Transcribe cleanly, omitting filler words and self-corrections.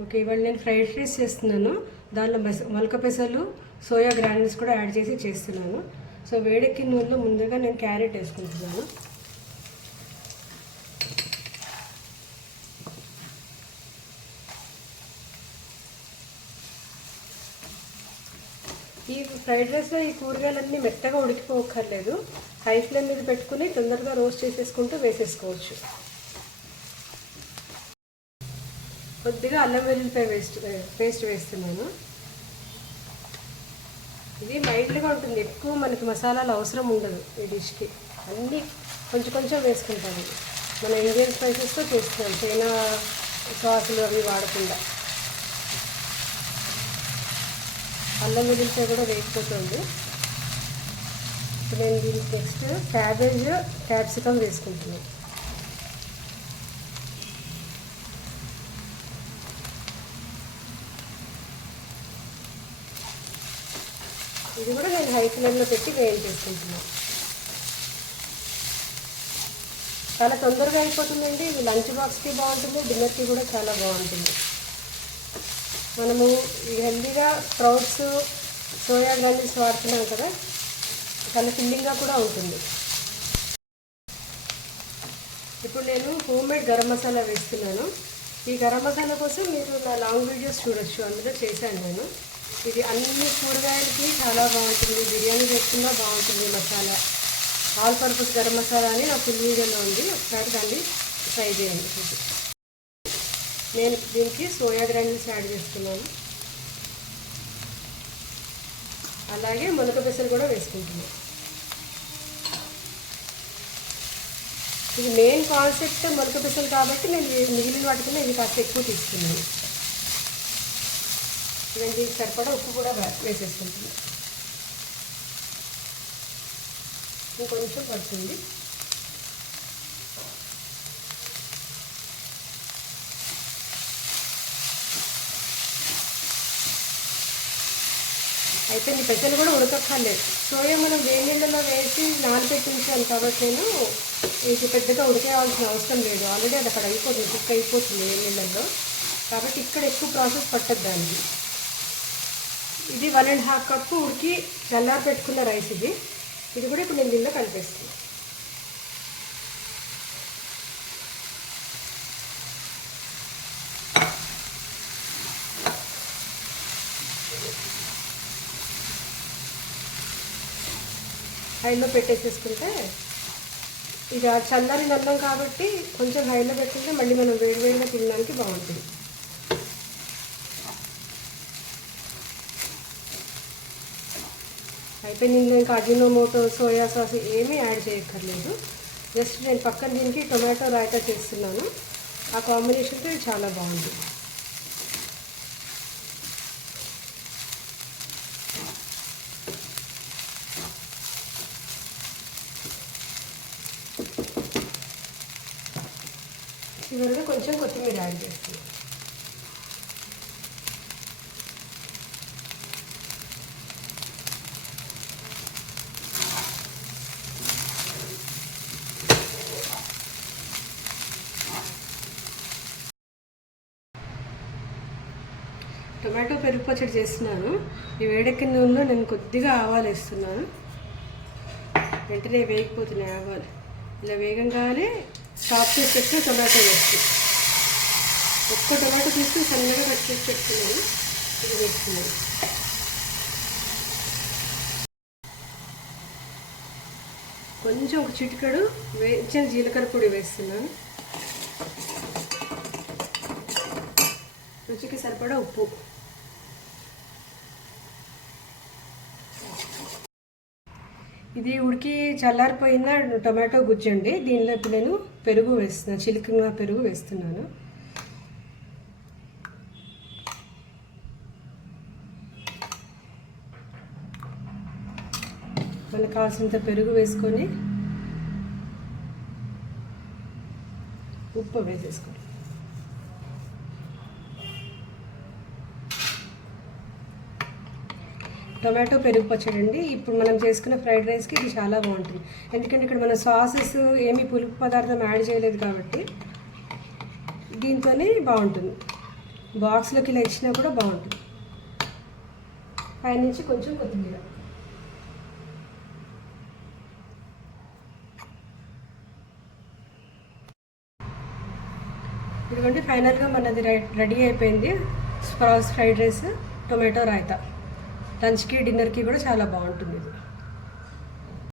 Okay, ఇవాళ నేను fried rice చేస్తున్నాను. దానిలో మొలక పెసలు, సోయా గ్రాన్యూల్స్ కూడా యాడ్ చేసి చేస్తున్నాను. సో వేడెక్కిన నూనెలో ముందుగా నేను క్యారెట్ వేసుకుంటున్నాను. ఈ ఫ్రైడ్ రైస్లో ఈ కూరగాయలన్నీ మెత్తగా ఉడికిపోక్కర్లేదు. హై ఫ్లేమ్ మీద పెట్టుకుని తొందరగా రోస్ట్ చేసేసుకుంటూ వేసేసుకోవచ్చు. కొద్దిగా అల్లం వెల్లుల్లిపాయ పేస్ట్ వేస్తున్నాను. ఇది మైల్డ్గా ఉంటుంది, ఎక్కువ మనకి మసాలాలు అవసరం ఉండదు ఈ డిష్కి. అన్నీ కొంచెం కొంచెం వేసుకుంటాను. మన ఇండియన్ స్పైసెస్తో చేస్తున్నాను, చైనా సాసులు అవి వాడకుండా. అల్లం వెల్లుల్లిపాయ కూడా వేగిపోతుంది. ఇప్పుడు నేను దీనికి నెక్స్ట్ క్యాబేజ్, క్యాప్సికమ్ వేసుకుంటున్నాను. ఇది కూడా నేను హై ఫ్లేమ్లో పెట్టి వేయించేసుకుంటున్నాను. చాలా తొందరగా అయిపోతుందండి. ఇది లంచ్ బాక్స్కి బాగుంటుంది, డిన్నర్కి కూడా చాలా బాగుంటుంది. మనము హెల్దీగా స్ప్రౌట్స్, సోయా గ్రాన్యూల్స్ వాడుతున్నాం కదా, చాలా ఫిల్లింగ్గా కూడా ఉంటుంది. ఇప్పుడు నేను హోమ్మేడ్ గరం మసాలా వేస్తున్నాను. ఈ గరం మసాలా కోసం మీరు నా లాంగ్ వీడియోస్ చూడొచ్చు, అందులో చేశాను నేను. ఇది అన్ని కూరగాయలకి చాలా బాగుంటుంది, బిర్యానీ చేసుకున్నా బాగుంటుంది మసాలా. ఆల్ పర్పస్ గరం మసాలా అని నా ఫుల్ వీడియోలో ఉంది, ఒకసారి దాన్ని ట్రై చేయండి. నేను దీనికి సోయా గ్రాన్యూల్స్ యాడ్ చేస్తున్నాను, అలాగే మొలక పెసలు కూడా వేసుకుంటున్నాను. ఇది మెయిన్ కాన్సెప్ట్ మొలక పెసలు కాబట్టి నేను మిగిలిన వాటికన్నా ఇది కాస్త ఎక్కువ తీసుకున్నాను. ఇవన్నీ సరిపడా ఉప్పు కూడా వేసేసుకుంటున్నాను. ఇంకొంచెం పడుతుంది. అయితే ఈ పెసలు కూడా ఉడకక్కర్లేదు. సోయా మనం వేడి నీళ్ళలో వేసి నానబెట్టి ఉంచాను కాబట్టి నేను ఇది పెద్దగా ఉడికేయాల్సిన అవసరం లేదు. ఆల్రెడీ అది అక్కడ అయిపోతుంది, కుక్ అయిపోతుంది వేడి నీళ్ళల్లో. కాబట్టి ఇక్కడ ఎక్కువ ప్రాసెస్ పట్టదు దానికి. ఇది 1.5 కప్పు ఉడికి చల్లారి పెట్టుకున్న రైస్ ఇది. ఇది కూడా ఇప్పుడు నేను దీనిలో కలిపేస్తాను. హైలో పెట్టేసేసుకుంటే, ఇది చల్లారి అన్నం కాబట్టి కొంచెం హైలో పెట్టుకుంటే మళ్ళీ మనం వేడివేడిగా తినడానికి బాగుంటుంది. అయితే నేను ఇంకా అజినోమోటో, సోయా సాస్ ఏమీ యాడ్ చేయక్కర్లేదు. జస్ట్ నేను పక్కన దీనికి టొమాటో రాయితా చేస్తున్నాను. ఆ కాంబినేషన్తో ఇది చాలా బాగుంటుంది. చివరిగా కొంచెం కొత్తిమీర యాడ్ చేస్తాను. టొమాటో పెరుగు పచ్చడి చేస్తున్నాను. ఈ వేడెక్కిన నూనెలో నేను కొద్దిగా ఆవాలు వేస్తున్నాను. వెంటనే వేగిపోతున్నాయి ఆవాలు. ఇలా వేగంగానే స్టాప్ చేసి పెట్టి టొమాటో వేసి, ఒక్క టొమాటో తీసుకుని సన్నగా కట్ చేసి పెట్టుకున్నాను. ఇది వేస్తున్నాను. కొంచెం ఒక చిటికెడు వేయించిన జీలకర్ర పొడి వేస్తున్నాను. రుచికి సరిపడా ఉప్పు. ఇది ఉడికి చల్లారిపోయిన టొమాటో గుజ్జండి. దీనిలో ఇప్పుడు నేను పెరుగు వేస్తున్నాను, చిలికిన పెరుగు వేస్తున్నాను. మనకు కావాల్సినంత పెరుగు వేసుకొని ఉప్పు వేసేసుకోండి. టొమాటో పెరుగు పచ్చడి అండి. ఇప్పుడు మనం చేసుకున్న ఫ్రైడ్ రైస్కి ఇది చాలా బాగుంటుంది. ఎందుకంటే ఇక్కడ మనం సాసెస్ ఏమీ పులుపు పదార్థం యాడ్ చేయలేదు కాబట్టి దీంతోనే బాగుంటుంది. బాక్స్లోకి ఇలా ఇచ్చినా కూడా బాగుంటుంది. పైనుంచి కొంచెం కొత్తిమీర. ఇదిగోండి ఫైనల్గా మనది రెడీ అయిపోయింది. Sprouts fried rice, tomato raita. లంచ్కి డిన్నర్కి కూడా చాలా బాగుంటుంది ఇది.